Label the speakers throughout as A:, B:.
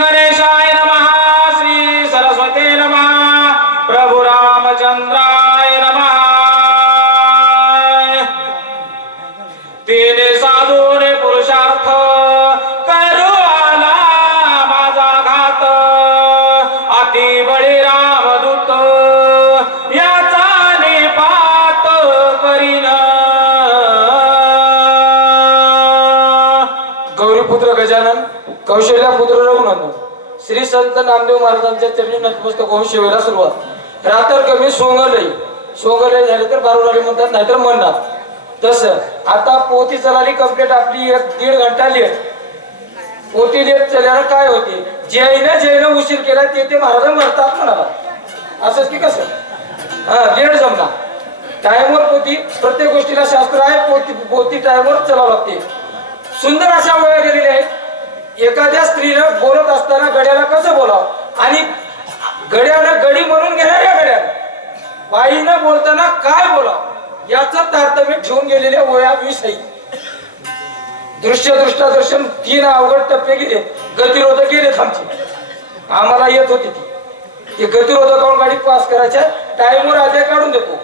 A: गणेशाय नमः श्री सरस्वते नमः प्रभु रामचंद्राय नमः। तिने साधूने पुरुषार्थ करू आला माझा घात अति बळी रामदूत याचा निपात करीन। गौरीपुत्र गजानन कौशल्यापुत्र पुत्र संत नामदेव महाराजांच्या चरणी नतमस्तक होऊन शिवेला सुरुवात. रात्र कमी सोंगलई सोंगलई झाले तर बारोडाली म्हणतात नाहीतर म्हणणार तसं आता पोती चलाली कंप्लीट आपली एक दीड घंटा लेट. पोती लेट चल्यानं काय होते? जैन जैन उशीर केला ते ते महाराज म्हणतात म्हणाला. असंच की कसं? हा लेट जमला. टायमवर पोती प्रत्येक गोष्टीला शास्त्र आहे पोती पोती टायमवर चलावं लागते. सुंदर अशा वेळा गेलेल्या आहेत. एखाद्या स्त्रीनं बोलत असताना गड्याला कसं बोलावं? आणि गड्यानं गडी म्हणून घेणाऱ्या गड्याला? बाईनं बोलताना काय बोलावं? याचा तारतम्य ठेवून गेलेल्या वया वीस दृश्य दृष्टा दर्शन तीन अवघड टप्पे गेले. गतिरोधक गेलेत आमचे. आम्हाला येत होती ती. ते गतिरोधकावून गाडी पास करायच्या टाइमवर आधी काढून देतो.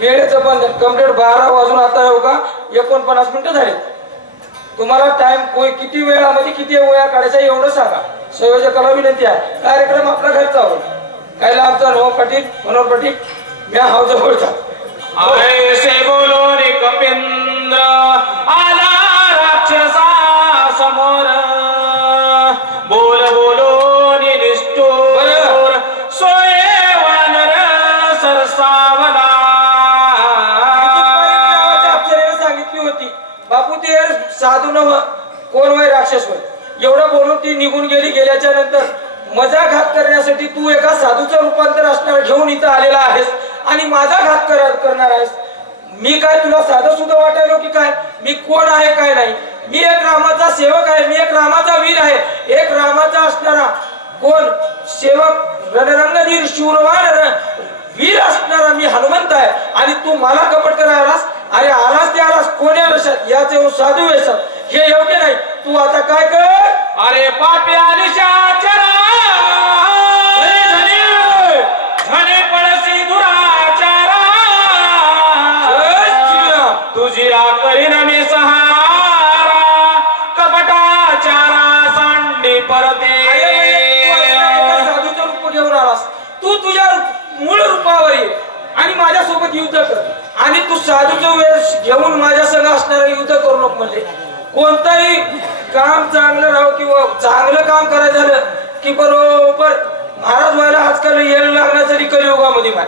A: वेळेचं बंधन. कंप्लीट बारा वाजून आता येऊ का? एकोणपन्नास मिनिटं झाले तुम्हाला टाइम किती वेळामध्ये म्हणजे किती वया काढायचा एवढं सांगा. संयोजकाला विनंती आहे. कार्यक्रम आपला घरचा होईल. कायला आमचा नव पाटील मनोहर पाटील मी हा जवळचा. बोलो रे कपिंद्र आला राक्षसा समोर. ती निघून गेली गेल्याच्यानंतर मजा घात करण्यासाठी तू एका साधूचं रूपांतर असणार घेऊन इथं आलेला आहेस आणि माझा घात कर- करणार आहेस. मी काय तुला साधं सुद्धा वाटायलो की काय? मी कोण आहे काय नाही? मी एक रामाचा सेवक आहे मी एक रामाचा वीर आहे. एक रामाचा असणारा कोण? सेवक रणरंगधीर शूरवान वीर असणारा मी हनुमंत आहे. आणि तू मला कपट करायलास अरे आलास ते आलास. कोण्या वेशात? याचे हो साधू वेशात. हे योग्य नाही. तू आता काय कर? अरे तुझी मी सहारा कपटाचारा सांडी परते. साधूचं रूप घेऊन आलास? तू तुझ्या मूळ रूपावर ये आणि माझ्यासोबत युद्ध कर. आणि तू साधूचं वेश घेऊन माझ्या संग असणारं युद्ध करू नको म्हणले. कोणताही काम चांगलं राहू किंवा चांगलं काम करायचं झालं की बरोबर महाराज व्हायला आजकाल यायला लागला जरी कलियुगामध्ये माय.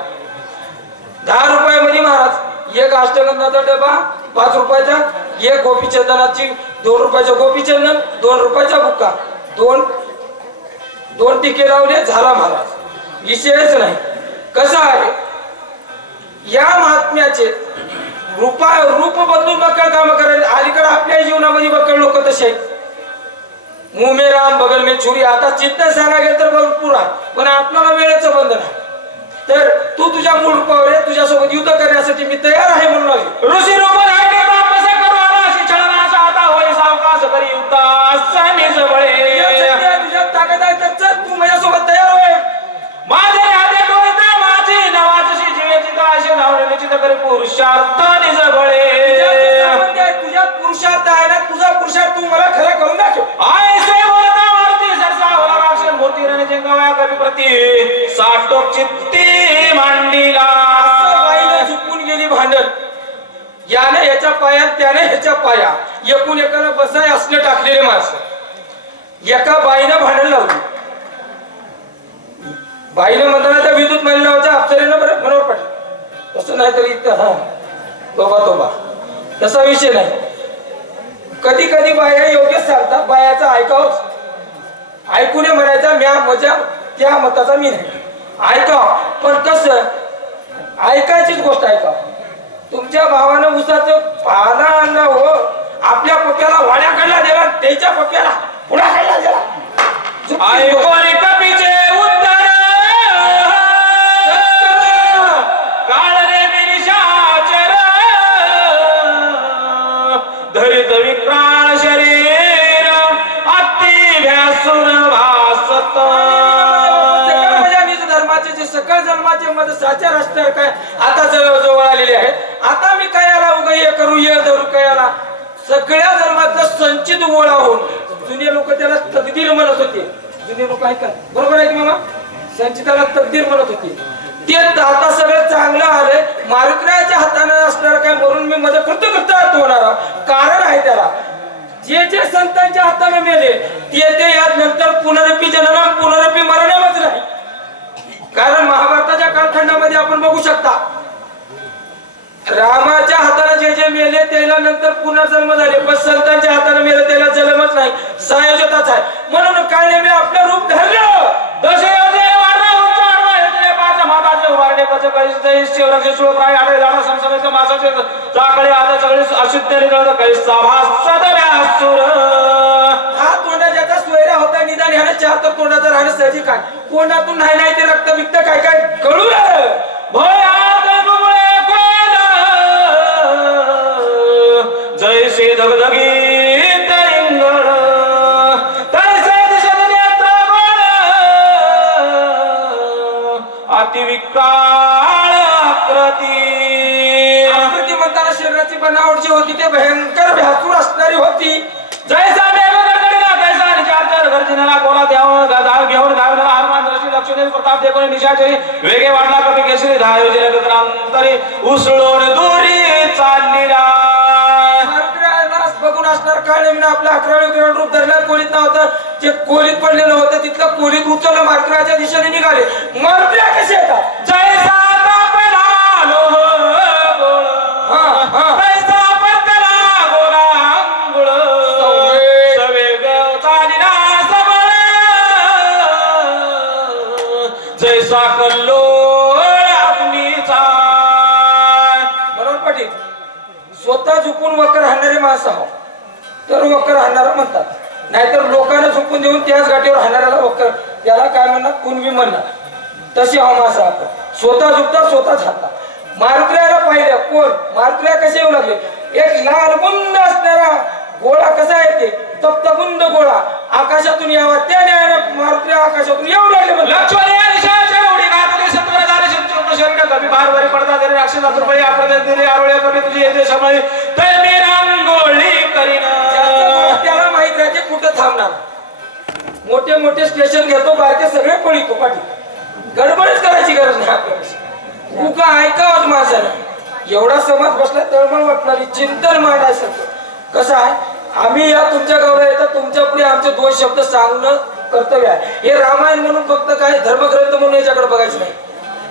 A: दहा रुपयामध्ये महाराज एक अष्टगंधाचा डबा पाच रुपयाचा एक गोपीचंदनाची दोन रुपयाचा गोपीचंदन दोन रुपयाचा बुक्का. दोन दोन टिके लावले झाला महाराज. विषयच नाही. कसं आहे? या महात्म्याचे रूपा रूप बदलून बक्कळ काम करायचे अलीकडे आपल्या जीवनामध्ये बक्कळ लोक तसे आहेत. मुंह में राम बगल में छुरी. आता चित्त सांगा गेलं तर भरपूर आहे. पण आपल्याला वेळेचं बंधन आहे. तर तू तुझ्या मूळ रूपावर आहे तुझ्यासोबत युद्ध करण्यासाठी मी तयार आहे म्हणून ऋषी छळणाचा आता होय सावकाश करी तुझ्यात ताकद आहे तर चल तू माझ्यासोबत तयार होय माझे निश्चित करी पुरुषार्थ निज बळे तुझ्या पुरुषार्थ आहे ना तुझा पुरुषार्थ तू मला खरा करून दाखव. आय से बोलता मारुती सरसा होला राक्षस मूर्ती रण जिंगावया कवी प्रती. साठोक चित्ती मांडीला. झुकून गेली भांडण. याने ह्याच्या त्याने ह्याच्या पाया. एकूण एकाला बसाय असले टाकलेले माणसं. एका बाईनं भांडण लावली. बाईनं म्हणताना त्या विद्युत महिलाच्या अप्सरेनं बरं बरोबर पडलं तसं नाही तरी इथं हा. तोबा तोबा. तसा विषय नाही. कधी कधी बाया योग्यच सांगतात बायाचं ऐकू नये म्हणायचा म्या मजा त्या मताचा मी नाही. ऐका पण कसं ऐकायचीच गोष्ट ऐका तुमच्या भावानं उसाचं पाना आणला हो आपल्या पक्याला वाड्या काढला दिला त्याच्या पक्याला पुढा काढला दिला ऐकोनी धर्माचे जे सकळ धर्माचे मध्ये साचार असणार काय आता जवळ जवळ आलेले आहेत. आता मी काय याला उगा ये करू ये धरू काय आला सगळ्या धर्माचा संचित गोळा होऊन जुने लोक त्याला तकदीर म्हणत होते. जुने लोक ऐकत बरोबर आहे की मामा? संचिताला तकदीर म्हणत होते. ते आता सगळं चांगलं आलंय. मारुत्राच्या हाताने असणार काय म्हणून मी माझं कृतकृत्य होणार. कारण आहे त्याला. जे जे संतांच्या हाताने मेले ते ते यात नंतर पुनरपी जननाम पुनरपी मरणमच नाही. कारण महाभारताच्या कालखंडामध्ये आपण बघू शकता रामाच्या हाताने जे जे मेले त्याला नंतर पुनर्जन्म झाले पण संतांच्या हाताने मेले त्याला जन्मच नाही सायोजताच आहे. म्हणून काय मी आपलं रूप धरलं
B: उभारणे कसे काही जय शिवराजे सुळ प्राय आडे जाणं संसमेचे मासाचे चाकळे आता सगळे अशुद्ध निघळत काही सभा सदव्या सुर.
A: हा तोंडा ज्याचा सोयरा होता निदान ह्याने चार तर तोंडाचं राहणं सहजिक आहे तोंडातून नाही नाही ते रक्त बिक्त काय काय? कळू लागलं. काय नाही आपलं अकरावे किरण रूप धरलं कोलीत नव्हतं. जे कोलीत पडलेलं होतं तिथलं कोलीत उचललं मारुतीच्या दिशेने निघाले. मारुतीला कसे येतात?
B: सबळ. जैसा आपणीचा
A: बरोबर पाटील. स्वतः झुकून वकर हाणणारे माणसं तर वकर हाणणारा म्हणतात. नाहीतर लोकांना झोपून देऊन त्याच गाठीवर हाणणाऱ्याला वकर त्याला काय म्हणणार? कुणबी म्हणणार. तशी हा आपण. स्वतः झुकतात स्वतःच हातात मारुत्र्याला पाहिलं कोण? मारुत्र्या कसे येऊ लागले? एक लाल बुंद असणारा गोळा कसा येते ते? गोळा आकाशातून यावा त्या न्यायानं मारुत्र्या आकाशातून येऊ लागले
B: लक्ष शत्रू का कभी भार वरी पडता तरी राक्षस रुपये आपण तेरे आरोळे कभी तुझे येते समय तै मी रांगोळी करीना.
A: त्याला माहीत राहते कुठं थांबणार. मोठे मोठे स्टेशन घेतो बारके सगळे पळीतो पाठी गडबडच करायची गरज नाही आपल्याला. उका ऐकावंच माणसाला. एवढा समाज बसला तळमळ वाटणारी चिंतन मांडायसारखं. कसं आहे? आम्ही या तुमच्या गावाला येतात तुमच्यापुढे आमचे दोन शब्द सांगणं कर्तव्य आहे. हे रामायण म्हणून फक्त काय धर्मग्रंथ म्हणून याच्याकडे बघायचं नाही.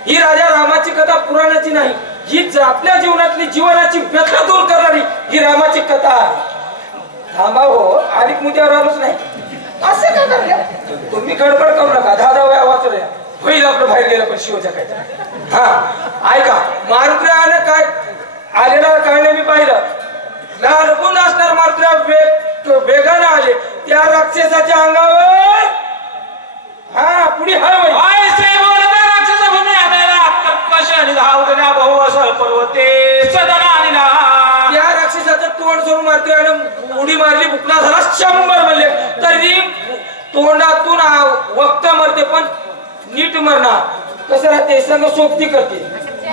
A: ही राजा रामाची कथा पुराणाची नाही ही आपल्या जीवनातली जीवनाची व्यथा दूर करणारी ही रामाची कथा आहे. थांबा हो आणि मुद्द्यावर आलोच नाही. असं का करल्या? तुम्ही गडबड करू नका दहा दहा वेळा वाचूया होईल आपलं बाहेर गेलं पण शिवच्या काय हा ऐका मारुत्र्याने काय आलेला काय मी पाहिलं. ना गुण असणार मारुत्र्या वेग वेगानं आले. त्या राक्षसाच्या अंगावर हा पुढे हाय
B: पर्वते
A: त्या राक्षसाचं तोंड सोडून मारुत्र्याने उडी मारली झाला शंभर तरी तोंडातून वक्त मरते पण नीट मरणार. कसं राहते संघ सोबती करते.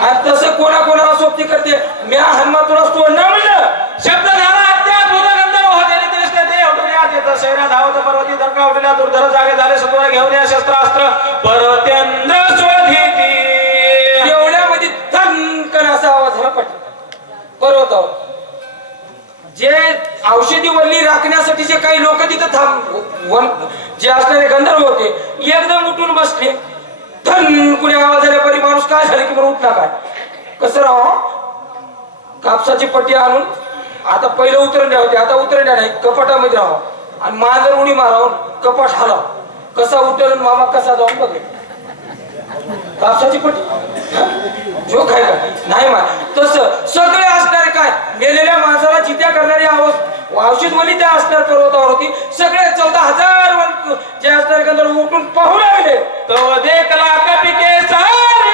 A: आणि तसं कोणा कोणाला सोबती करते म्या हनुमान तुला सोडणार म्हणलं.
B: शब्द झाला अत्यात भूतगंधर्व होते आणि दृष्ट ते उठण्यात येतं शहरा धावत पर्वती दरका उठल्या दुर्धर जागे झाले सत्वर घेऊन या शस्त्रास्त्र. परत्यंद्र
A: जे औषधी वल्ली राखण्यासाठी जे काही लोक तिथं थांब जे असणारे गंधर्व होते एकदम उठून बसले. धन कुणी आवाज आल्यापरी माणूस काय झाले की बरं उठला काय? कसं राहा कापसाची पट्टी आणून आता पहिलं उतरंड्या होते आता उतरंड्या नाही कपाटामध्ये राहा आणि मांजर उडी मारावून कपाट हलाव. कसा उतरण मामा कसा जाऊन बघे कापसाची पट्टी? जो काय का? नाही मा तस सगळे असणारे काय? मेलेल्या माणसाला चित्या करणारी आवाज औषध वली त्या असणार पर्वतावर होती. सगळे चौदा हजार जे असणारे गंधर्व उठून पाहू लागले.
B: तो देखला कपिके सारे!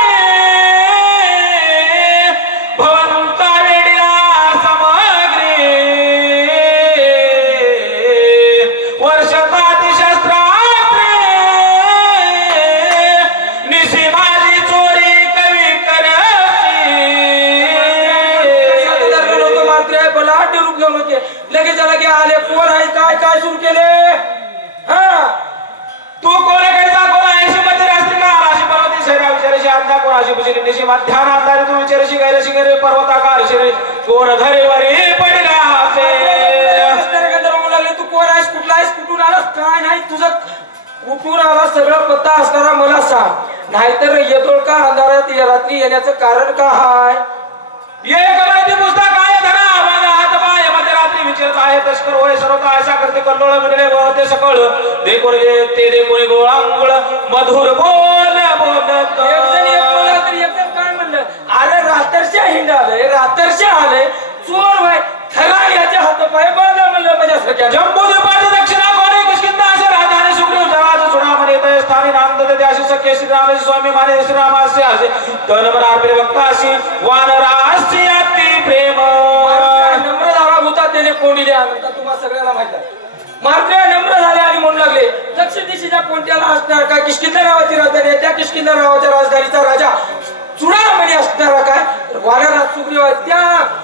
B: काय सुरू केले. हा. तू कोणाकडे कोण ऐंशी मध्ये असते ना? शरीरा विचारशी अर्धा कोण अशी पुशी निशी मध्यान आधारे तू विचारशी गैरशी गैरे पर्वताकार शरीर कोण धरे वरी पडला
A: तू कोण आहेस कुठला आहेस कुठून आलास काय नाही तुझं सगळं असणारा मला सांग नाहीतर येतो का अंधारात रात्री येण्याचं कारण ये
B: का माहिती पुस्तक विचारत आहे तस्कर होय सर्व काय अशा करते कल्लोळ मिळले व ते सकळ. दे कोणी ते दे कोणी गोळांगुळ मधुर बोल
A: म्हणलं? अरे रातरच्या हिंड आलंय रातरच्या आलंय. चोर वय खरा याच्या हात पाय बांधा म्हणलं माझ्या सगळ्या
B: जम्बू द्वीपाच्या दक्षिणा कोणी किष्किंधा असे राजधानी सुग्रीव जराज चुडामणी येत स्थानी नाम दते अशी सख्य श्रीराम स्वामी माने श्रीरामास्य असे तन मन अर्पणे भक्त अशी वानरास्य
A: त्याने कोंडीले तुम्हाला सगळ्यांना माहीत आहे. मात्र नम्र झाले आणि म्हणू लागले दक्षिण दिशेच्या कोणत्याला असणार काय? किशकिंदा नावाची राजधानी आहे. त्या किशकिंदा नावाच्या राजधानीचा राजा चुडामणी असणारा काय? वानराज सुग्रीव आहे. त्या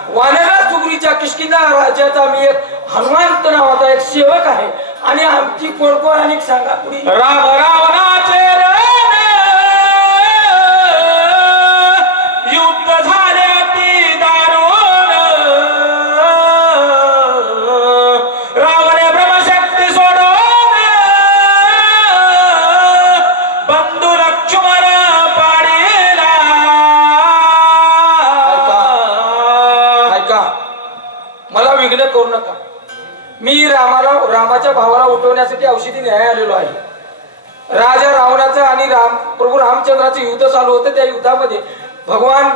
A: वानराज सुग्रीच्या किशकिंदा राजाचा मी एक हनुमंत नावाचा एक सेवक आहे. आणि आमची कोण कोण आणि सांगा पुढे
B: राम रावणाचे
A: भगवान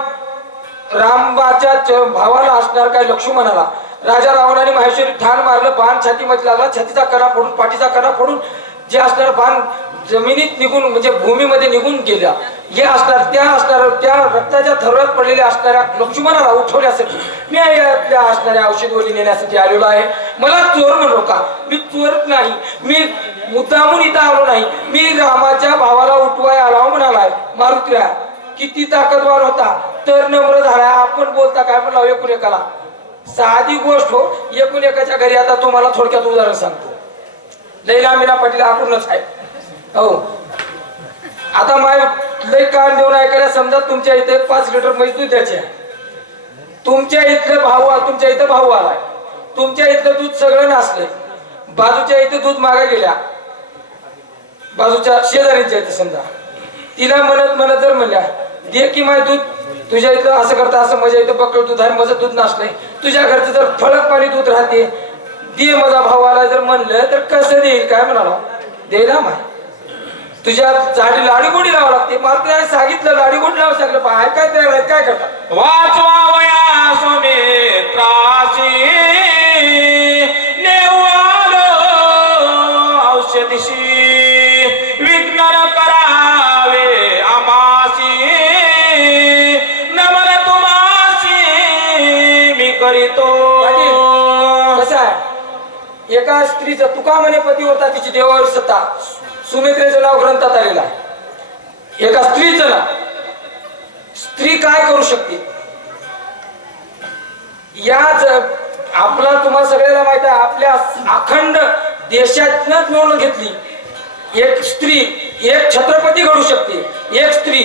A: रामाच्या च- भावाला असणार काय लक्ष्मणाला? राजा रावणाने माहेश्वरी ठाण मारलं बाण छातीमध्ये लागला छातीचा कणा फोडून पाठीचा कणा फोडून जे असणार बाण जमिनीत निघून म्हणजे भूमीमध्ये निघून गेल्या. हे असणार त्या असणार त्या रक्ताच्या थरात पडलेल्या असणाऱ्या लक्ष्मणाला उठवण्यासाठी मी यातल्या असणाऱ्या औषधवली नेण्यासाठी आलेलो आहे. मला चोर म्हणू का मी चोरत नाही. मी मुद्दामून इथं आलो नाही. मी रामाच्या भावाला उठवाय आला म्हणाला मारुतीला किती ताकदवार होता. तर नम्र झाला. आपण बोलता काय म्हणला एकूण एकाला साधी गोष्ट हो एकूण एकाच्या घरी आता तुम्हाला थोडक्यात उदाहरण सांगतो. लैला मीना पाटील आपणच आहे. हो. आता माय लई कान देऊन ऐकायला समजा तुमच्या इथे पाच लिटर म्हैस द्यायचे आहे. तुमच्या इथलं भाऊ तुमच्या इथं भाऊ आलाय. तुमच्या इथलं दूध सगळं नासलंय. बाजूच्या इथे दूध मागा गेल्या. बाजूच्या शेजाऱ्यांच्या इथे समजा. तिला म्हणत म्हणत जर म्हणल्या दे की माय दूध. तुझ्या इथं असं करता असं मजा इथं बकळ दूध आहे माझं दूध नसलंय तुझ्या घरचं जर फळक पाणी दूध राहते दे माझा भाऊ आला जर म्हणलं तर कसं देईल? काय म्हणाला? दे ना माय. तुझ्या झाडी लाडी गोडी लावा लागते. मला सांगितलं लाडी गोडी लावा सांगितलं पण काय तयार आहेत, काय
B: करता?
A: वाचवा तिचा तुका म्हणे पती होता तिची देवावर सत्ता सुमित्रेचं नाव ग्रंथात आलेलं आहे एका स्त्रीचं नाव. स्त्री काय करू शकते? याच आपला तुम्हाला सगळ्याला माहीत आहे आपल्या अखंड देशातनच निवडून घेतली. एक स्त्री एक छत्रपती घडू शकते. एक स्त्री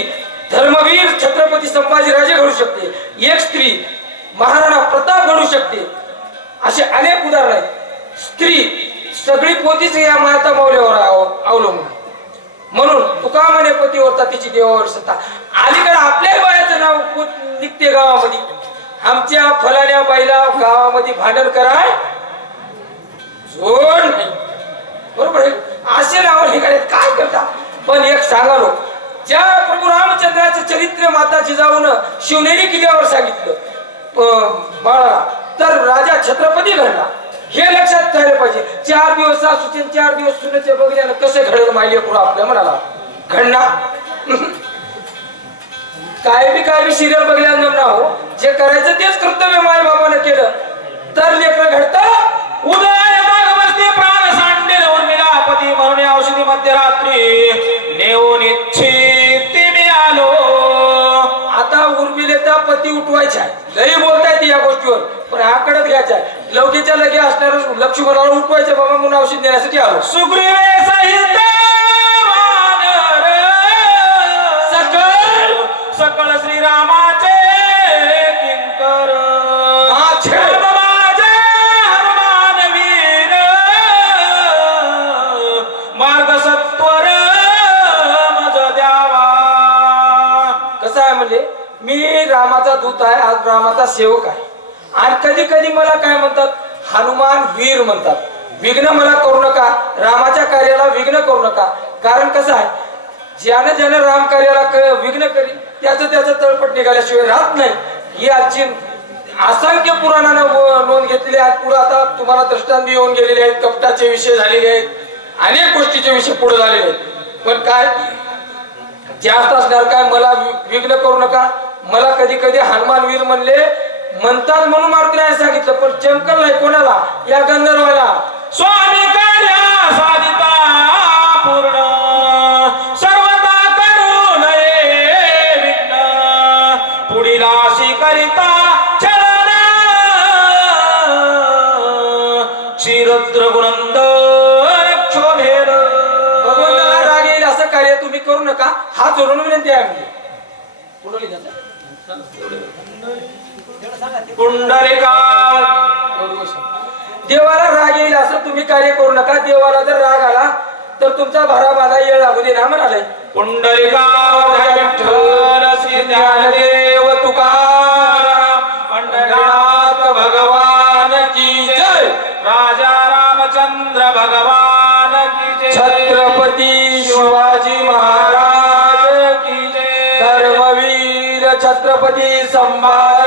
A: धर्मवीर छत्रपती संभाजीराजे घडू शकते. एक स्त्री महाराणा प्रताप घडू शकते. असे अनेक उदाहरण आहेत. स्त्री सगळी पोतीच या माता मौल्यावर अवलंबून आहे. म्हणून तुका म्हणे पती होता तिची देवावर सत्ता. अलीकडे आपल्या बायाचं नाव निघते गावामध्ये. आमच्या फलाण्या बाईला गावामध्ये भांडण कराय जोड नाही. बरोबर आहे? असे नाव निघाले काय करता? पण एक सांगालो ज्या प्रभू रामचंद्राचं चरित्र माताची जाऊन शिवनेरी किल्ल्यावर सांगितलं बाळा तर राजा छत्रपती घडला. हे लक्षात झालं पाहिजे. चार दिवस सासूचे चार दिवस सुनेचे बघल्यानं कसं घडलं माहिती पुढं आपल्या म्हणाला घडणार? काय बी काय बी सिरियल बघल्यानं ना हो. जे करायचं तेच कर्तव्य माय बाबानं केलं. तर लेकर घडत.
B: उदय भागवते प्राण सांडले उर्मिला पती म्हणून औषधी मध्यरात्री नेऊन इच्छित मी आलो.
A: आता उर्मिलेचा पती उठवायचा आहे. लई बोलतायत या गोष्टीवर पण आकडत घ्यायचा आहे. लवकीच्या लगे असणार लक्ष्मणाला उठवायचं? बाबा म्हणून औषध देण्यासाठी आलो.
B: सुग्रीवे सहित
A: सकल
B: सकळ श्रीरामाचे किंकर. मार्ग सत्वर द्यावा.
A: कसं आहे म्हणजे मी रामाचा दूत आहे आज रामाचा सेवक आहे. आणि कधी कधी मला काय म्हणतात? हनुमान वीर म्हणतात. विघ्न मला करू नका. रामाच्या कार्याला विघ्न करू नका. कारण कसं आहे? ज्यानं ज्यानं राम कार्याला क- विघ्न करी त्याचं त्याचं तळपट निघाल्याशिवाय राहत नाही. ही आजची असंख्य पुराणानं व- नोंद घेतलेली आहे पुढे आता तुम्हाला दृष्टांत येऊन गेलेले आहेत. कपटाचे विषय झालेले आहेत. अनेक गोष्टीचे विषय पुढे झालेले आहेत. पण काय? जास्त असणार काय? मला वि- विघ्न करू नका. मला कधी कधी हनुमान वीर म्हणले म्हणतात म्हणून मारुतीने सांगितलं पण चमकल नाही कोणाला? या गंधर्वाला.
B: स्वामी कार्या साधिता पूर्ण. सर्वता करू नये विघ्न. पुढील अशी करिता चरण क्षीरद्र गुणंद क्षोभेर
A: भगवंताला राग येईल असं कार्य तुम्ही करू नका. हा जोडून विनंती आहे म्हणजे पुढं लिहिलं देवाला राग येईल असं तुम्ही कार्य करू नका. देवाला जर राग आला तर तुमचा भरा बाधा येळ लागू दे ना म्हणाले
B: विठ्ठल तुकाराम पंढरीनाथ भगवान की जय. राजा रामचंद्र भगवान की जय.
A: छत्रपती शिवाजी महाराज.
B: की जय.
A: धर्मवीर छत्रपती संभाजी